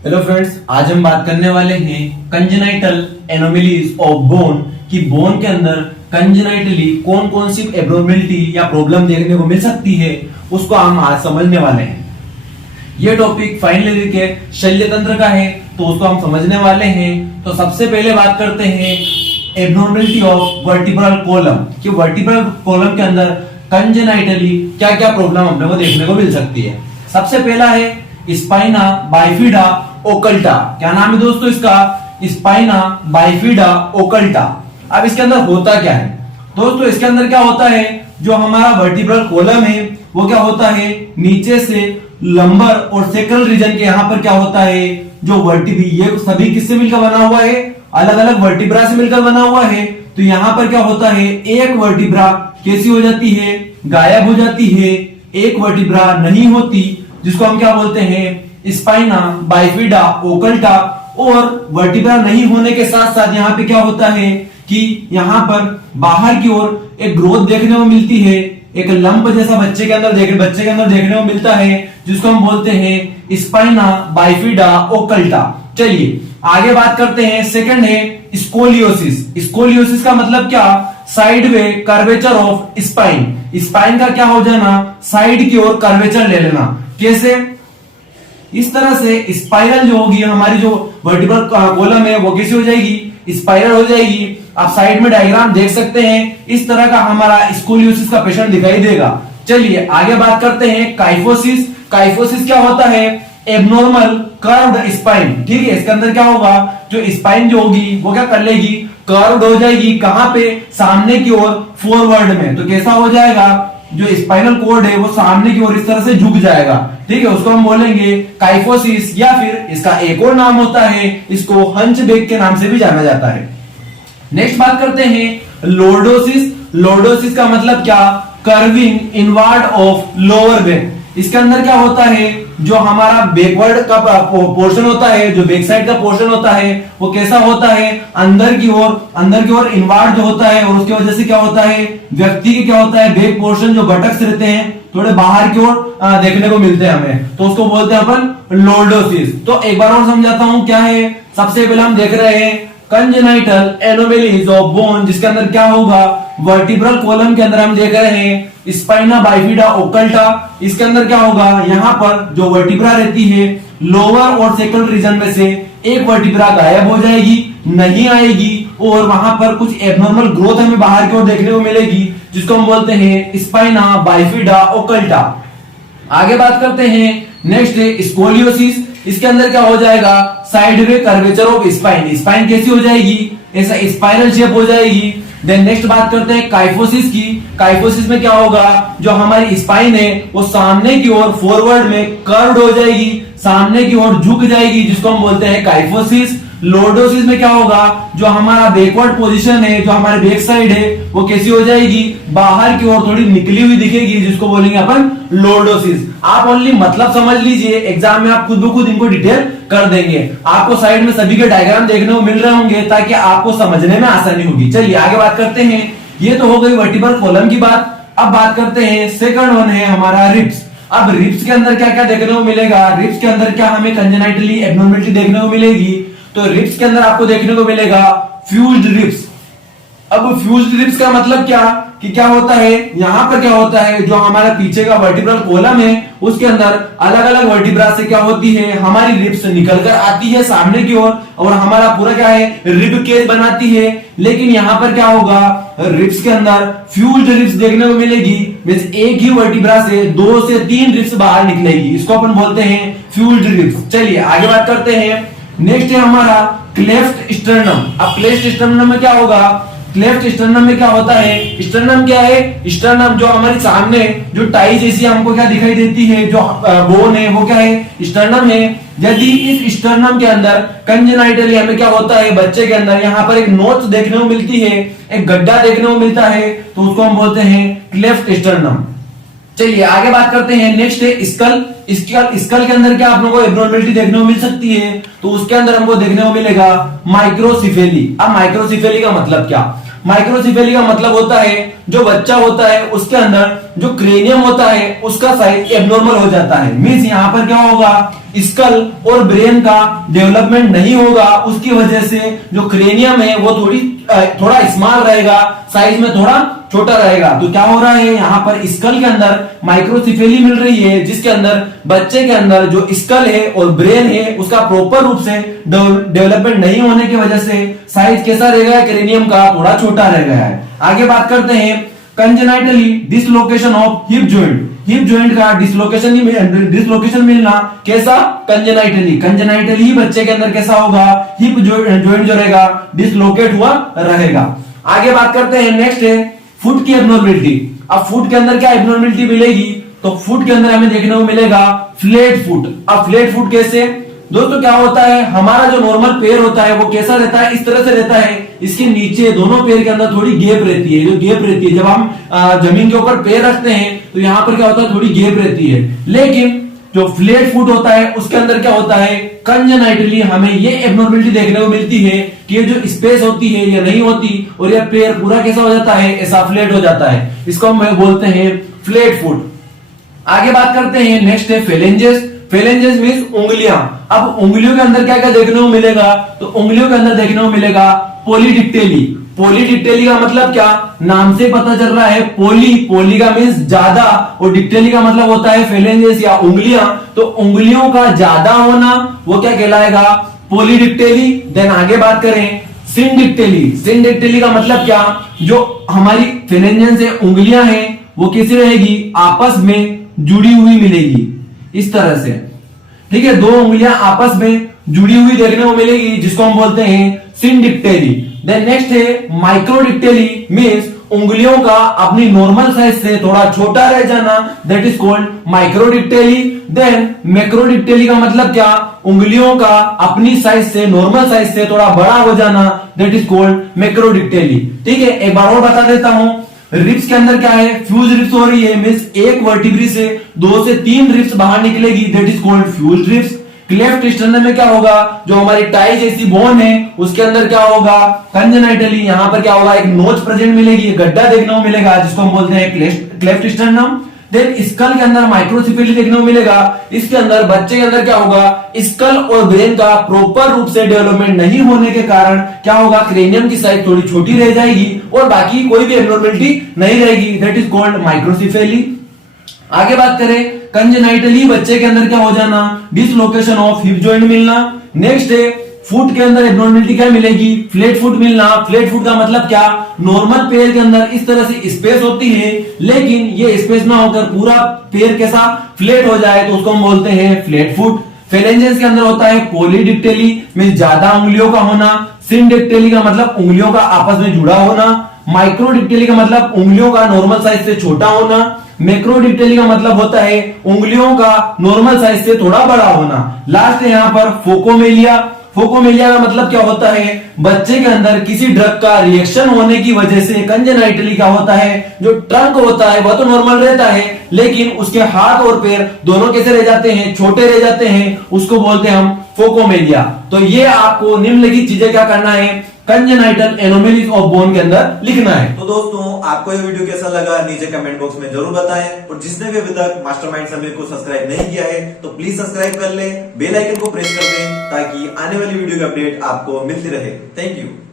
Hello friends, आज हम बात करने वाले हैं कंजेनाइटल एनोमलीज ऑफ बोन कि बोन के अंदर कंजेनाइटली कौन कौन सी एब्नॉर्मेलिटी या प्रॉब्लम देखने को मिल सकती है, उसको हम आज समझने वाले हैं। ये टॉपिक फाइन लेवल के शल्य तंत्र का है, तो उसको हम समझने वाले हैं। तो सबसे पहले बात करते हैं एब्नॉर्मेलिटी ऑफ वर्टिब्रल कॉलम कि वर्टिब्रल कॉलम के अंदर कंजेनाइटली क्या क्या प्रॉब्लम अपने को देखने को मिल सकती है। सबसे पहला है स्पाइना बाइफिडा ओकल्टा। क्या नाम है दोस्तों इसका? Spina bifida occulta. अब इसके अंदर होता क्या है दोस्तों? इसके अंदर क्या होता है, जो हमारा वर्टिब्रल कॉलम है वो क्या होता है, नीचे से लंबर और सेक्रल रीजन के यहाँ पर क्या होता है, जो वर्टिब्री ये सभी किससे मिलकर बना हुआ है, अलग अलग वर्टिब्रा से मिलकर बना हुआ है। तो यहाँ पर क्या होता है, एक वर्टिब्रा कैसी हो जाती है, गायब हो जाती है, एक वर्टिब्रा नहीं होती, जिसको हम क्या बोलते हैं, स्पाइना बाइफिडा ओकल्टा। और वर्टिब्रा नहीं होने के साथ साथ यहाँ पे क्या होता है कि यहाँ पर बाहर की ओर एक ग्रोथ देखने को मिलती है, एक लंप जैसा बच्चे के अंदर देखने को मिलता है, जिसको हम बोलते हैं स्पाइना बाइफिडा ओकल्टा। चलिए आगे बात करते हैं। सेकंड है स्कोलियोसिस। स्कोलियोसिस का मतलब क्या, side way curvature of spine. Spine का क्या हो जाना, साइड की ओर कर्वेचर ले लेना। कैसे? इस तरह से स्पाइरल जो होगी हमारी जो वर्टिब्रल कॉलम है वो कैसी हो जाएगी, स्पाइरल हो जाएगी। आप साइड में डायग्राम देख सकते हैं, इस तरह का हमारा स्कोलियोसिस का पेशेंट दिखाई देगा। चलिए आगे बात करते हैं काइफोसिस। काइफोसिस क्या होता है, एबनॉर्मल कर्व्ड स्पाइन। ठीक है, इसके अंदर क्या होगा, जो स्पाइन जो होगी वो क्या कर लेगी, कर्व्ड हो जाएगी। कहां पे, सामने की ओर, फॉरवर्ड में। तो कैसा हो जाएगा, जो स्पाइनल कॉर्ड है वो सामने की ओर इस तरह से झुक जाएगा। ठीक है, उसको हम बोलेंगे काइफोसिस, या फिर इसका एक और नाम होता है, इसको हंचबैक के नाम से भी जाना जाता है। नेक्स्ट बात करते हैं लॉर्डोसिस। लॉर्डोसिस का मतलब क्या, curving inward of lower back. इसके अंदर क्या होता है, जो हमारा बैकवर्ड का पोर्शन होता है, जो बैक साइड का पोर्शन होता है वो कैसा होता है, अंदर की ओर इनवर्ड जो होता है। और उसकी वजह से क्या होता है, व्यक्ति के क्या होता है, बैक पोर्शन जो बटक्स रहते हैं थोड़े बाहर की ओर देखने को मिलते हैं हमें, तो उसको बोलते हैं अपन लॉर्डोसिस। तो एक बार और समझाता हूं क्या है। सबसे पहले हम देख रहे हैं कंजेनाइटल एनोमलीज ऑफ बोन, जिसके अंदर क्या होगा, वर्टिब्रल कॉलम के अंदर हम देख रहे हैं स्पाइना बाइफिडा ओकल्टा। इसके अंदर क्या होगा, यहाँ पर जो वर्टिब्रा रहती है लोअर और सेक्रल रीजन में से एक वर्टिब्रा गायब हो जाएगी, नहीं आएगी, और वहां पर कुछ एबनॉर्मल ग्रोथ हमें बाहर की ओर देखने को मिलेगी, जिसको हम बोलते हैं स्पाइना बाइफिडा ओकल्टा। आगे बात करते हैं, नेक्स्ट है स्कोलियोसिस। इसके अंदर क्या हो जाएगा, side way curvature of spine. Spine कैसी हो जाएगी, ऐसा स्पाइरल शेप हो जाएगी। देन नेक्स्ट बात करते हैं काइफोसिस की। काइफोसिस में क्या होगा, जो हमारी स्पाइन है वो सामने की ओर फॉरवर्ड में कर्व्ड हो जाएगी, सामने की ओर झुक जाएगी, जिसको हम बोलते हैं काइफोसिस। लॉर्डोसिस में क्या होगा, जो हमारा बैकवर्ड पोजीशन है, जो हमारे बैक साइड है वो कैसी हो जाएगी, बाहर की ओर थोड़ी निकली हुई दिखेगी, जिसको बोलेंगे अपन लॉर्डोसिस। आप ओनली मतलब समझ लीजिए, एग्जाम में आप खुद ब खुद इनको डिटेल कर देंगे। आपको साइड में सभी के डायग्राम देखने को मिल रहे होंगे, ताकि आपको समझने में आसानी होगी। चलिए आगे बात करते हैं। ये तो हो गई वर्टिब्रल कॉलम की बात। अब बात करते हैं सेकंड वन है हमारा रिब्स। अब रिब्स के अंदर क्या क्या देखने को मिलेगा, रिब्स के अंदर क्या हमें कंजेनाइटली एबनॉर्मेलिटी देखने को मिलेगी। तो रिब्स के अंदर आपको देखने को मिलेगा फ्यूज्ड रिब्स। अब फ्यूज्ड रिब्स का मतलब क्या, कि क्या होता है, यहां पर क्या होता है, जो हमारा पीछे का वर्टिब्रल कॉलम है उसके अंदर अलग अलग वर्टिब्रा से क्या होती है, हमारी रिब्स निकल कर आती है सामने की ओर, और हमारा पूरा क्या है, रिब केज बनाती है। लेकिन यहां पर क्या होगा, रिब्स के अंदर फ्यूज्ड रिब्स देखने को मिलेगी, मींस एक ही वर्टिब्रा से 2 से 3 रिब्स बाहर निकलेगी, इसको अपन बोलते हैं फ्यूज्ड रिब्स। चलिए आगे बात करते हैं। नेक्स्ट है हमारा क्लेफ्ट स्टर्नम। अब क्लेफ्ट स्टर्नम में क्या होगा, क्लेफ्ट स्टर्नम में क्या होता है, स्टर्नम क्या है, स्टर्नम जो हमारे सामने जो टाई जैसी हमको क्या दिखाई देती है, जो बोन है वो क्या है, स्टर्नम है। यदि इस स्टर्नम के अंदर कंजेनाइटली हमें क्या होता है, बच्चे के अंदर यहाँ पर एक नोच देखने को मिलती है, एक गड्ढा देखने को मिलता है, तो उसको हम बोलते हैं क्लेफ्ट स्टर्नम। चलिए आगे बात करते हैं। नेक्स्ट है स्कल। स्कल के अंदर क्या आप लोगों को एब्नॉर्मेलिटी देखने को मिल सकती है, तो उसके अंदर हमको देखने को मिलेगा माइक्रोसिफेली। अब माइक्रोसिफेली का मतलब क्या, माइक्रोसिफेली का मतलब होता है जो बच्चा होता है उसके अंदर जो क्रेनियम होता है उसका साइज एबनॉर्मल हो जाता है। मींस यहाँ पर क्या होगा, स्कल और ब्रेन का डेवलपमेंट नहीं होगा, उसकी वजह से जो क्रेनियम है वो थोड़ा स्मॉल रहेगा, साइज में थोड़ा छोटा रहेगा। तो क्या हो रहा है, यहाँ पर स्कल के अंदर माइक्रोसिफेली मिल रही है, जिसके अंदर बच्चे के अंदर जो स्कल है और ब्रेन है उसका प्रॉपर रूप से डेवलपमेंट नहीं होने की वजह से साइज कैसा रह गया है, क्रेनियम का थोड़ा छोटा रह गया है। आगे बात करते हैं congenitally dislocation of hip joint. Hip joint का डिसलोकेशन मिलना कैसा, कंजेनाइटली ही बच्चे के अंदर कैसा होगा, हिप जॉइंट जो रहेगा डिसलोकेट हुआ रहेगा। आगे बात करते हैं, नेक्स्ट है फुट की एब्नॉर्मलिटी। अब फुट के अंदर क्या एब्नॉर्मलिटी मिलेगी, तो फुट के अंदर हमें देखने को मिलेगा फ्लैट फुट। अब फ्लैट फुट कैसे दोस्तों, क्या होता है, हमारा जो नॉर्मल पैर होता है वो कैसा रहता है, इस तरह से रहता है, इसके नीचे दोनों पैर के अंदर थोड़ी गैप रहती है। जो गैप रहती है जब हम जमीन के ऊपर पैर रखते हैं तो यहाँ पर क्या होता है, थोड़ी गैप रहती है। लेकिन जो फ्लैट फुट होता है उसके अंदर क्या होता है, कंजेनाइटली हमें ये एब्नॉर्मलिटी देखने को मिलती है कि ये जो स्पेस होती है ये नहीं होती और ये पैर पूरा कैसा हो जाता है, ऐसा फ्लैट हो जाता है। इसको हम बोलते हैं फ्लैट फुट। आगे बात करते हैं, नेक्स्ट है फेलेंजेस। फेलेंजेस मींस उंगलियां। अब उंगलियों के अंदर क्या क्या देखने को मिलेगा, तो उंगलियों के अंदर देखने को मिलेगा पॉलीडिक्टेली। पॉलीडिक्टेली का मतलब क्या, नाम से पता चल रहा है, पोली का मींस ज्यादा और डिक्टेली का मतलब होता है फेलेंजेस या उंगलियां। तो उंगलियों का ज्यादा होना वो क्या कहलाएगा, पॉलीडिक्टेली। देन आगे बात करें सिंडिक्टेली। सिंडिक्टेली का मतलब क्या, जो हमारी फेलेंजेस है उंगलियां हैं वो कैसी रहेगी, आपस में जुड़ी हुई मिलेगी इस तरह से। ठीक है, दो उंगलियां आपस में जुड़ी हुई देखने को मिलेगी, जिसको हम बोलते हैं सिंडिक्टेली। देन नेक्स्ट है माइक्रोडिक्टेली, मींस उंगलियों का अपनी नॉर्मल साइज से थोड़ा छोटा रह जाना, दैट इज कॉल्ड माइक्रोडिक्टेली। देन मैक्रोडिक्टेली का मतलब क्या, उंगलियों का अपनी साइज से नॉर्मल साइज से थोड़ा बड़ा हो जाना, दैट इज कॉल्ड मैक्रोडिक्टेली। ठीक है, एक बार और बता देता हूं, रिब्स के अंदर क्या है, फ्यूज रिब्स हो रही है, मींस एक वर्टिब्री से 2 से 3 रिब्स बाहर निकलेगी, that is called fuse ribs. Cleft sternum में क्या होगा, जो हमारी टाई जैसी बोन है उसके अंदर क्या होगा, कंजेनाइटली यहां पर क्या होगा, एक नोच प्रेजेंट मिलेगी, गड्ढा देखने को मिलेगा, जिसको हम बोलते हैं क्लेफ्ट स्टर्नम। देन स्कल के अंदर माइक्रोसिफेली देखने को मिलेगा, इसके अंदर बच्चे के अंदर क्या होगा, स्कल और ब्रेन का प्रॉपर रूप से डेवलपमेंट नहीं होने के कारण क्या होगा, क्रेनियम की साइज थोड़ी छोटी रह जाएगी और बाकी कोई भी एब्नॉर्मलिटी नहीं रहेगी, दैट इज कॉल्ड माइक्रोसिफेली। आगे बात करें, कंजेनाइटली बच्चे के अंदर क्या हो जाना, डिसलोकेशन ऑफ हिप जॉइंट मिलना। नेक्स्ट है फुट के अंदर एब्नॉर्मलिटी क्या मिलेगी, फ्लैट फुट मिलना। फ्लैट फुट का मतलब क्या, नॉर्मल पैर के अंदर इस तरह से स्पेस होती है, लेकिन ये स्पेस ना होकर पूरा पैर कैसा फ्लैट हो जाए तो उसको हम बोलते हैं फ्लैट फुट। फेलेंजेस के अंदर होता है पॉलीडिक्टेली, में ज्यादा उंगलियों का होना। सिंडिक्टेली का मतलब उंगलियों का आपस में जुड़ा होना। माइक्रोडिक्टेली का मतलब उंगलियों का नॉर्मल साइज से छोटा होना। मैक्रोडिक्टेली का मतलब होता है उंगलियों का नॉर्मल साइज से थोड़ा बड़ा होना। लास्ट है यहाँ पर फोकोमेलिया। फोकोमेलिया का मतलब क्या होता है, बच्चे के अंदर किसी ड्रग का रिएक्शन होने की वजह से कंजेनाइटली क्या होता है, जो ट्रंक होता है वह तो नॉर्मल रहता है, लेकिन उसके हाथ और पैर दोनों कैसे रह जाते हैं, छोटे रह जाते हैं, उसको बोलते हैं हम फोकोमेलिया। तो ये आपको निम्नलिखित चीजें क्या करना है, कंजेनाइटल एनोमलीज ऑफ बोन के अंदर लिखना है। तो दोस्तों आपको ये वीडियो कैसा लगा नीचे कमेंट बॉक्स में जरूर बताएं, और जिसने भी अभी तक मास्टरमाइंड समीर को सब्सक्राइब नहीं किया है तो प्लीज सब्सक्राइब कर ले, बेल आइकन को प्रेस कर दें ताकि आने वाली वीडियो की अपडेट आपको मिलती रहे। Thank you.